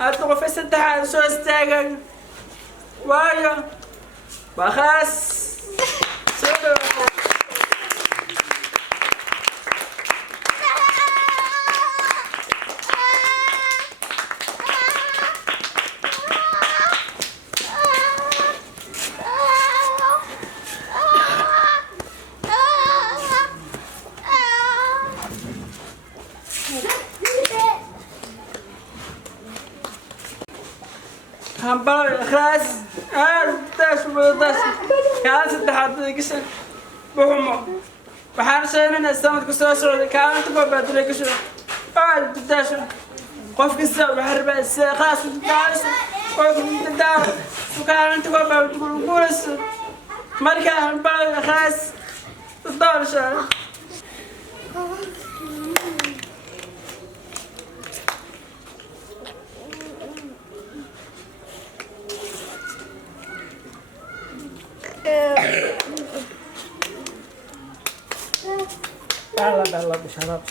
هتقف في السدحة سو استاجن وايو بخس سلو همبر خلاص داش وداش كان سدحة قسم بهم waxaan sheegnaa sanadku soo socday kaalinta koobaad inay ka soo daasho qof kasta waxa rabaa qaas u daasho qof daasho kaalinta koobaad guulas markaa bal khaas daasho يلا بشرب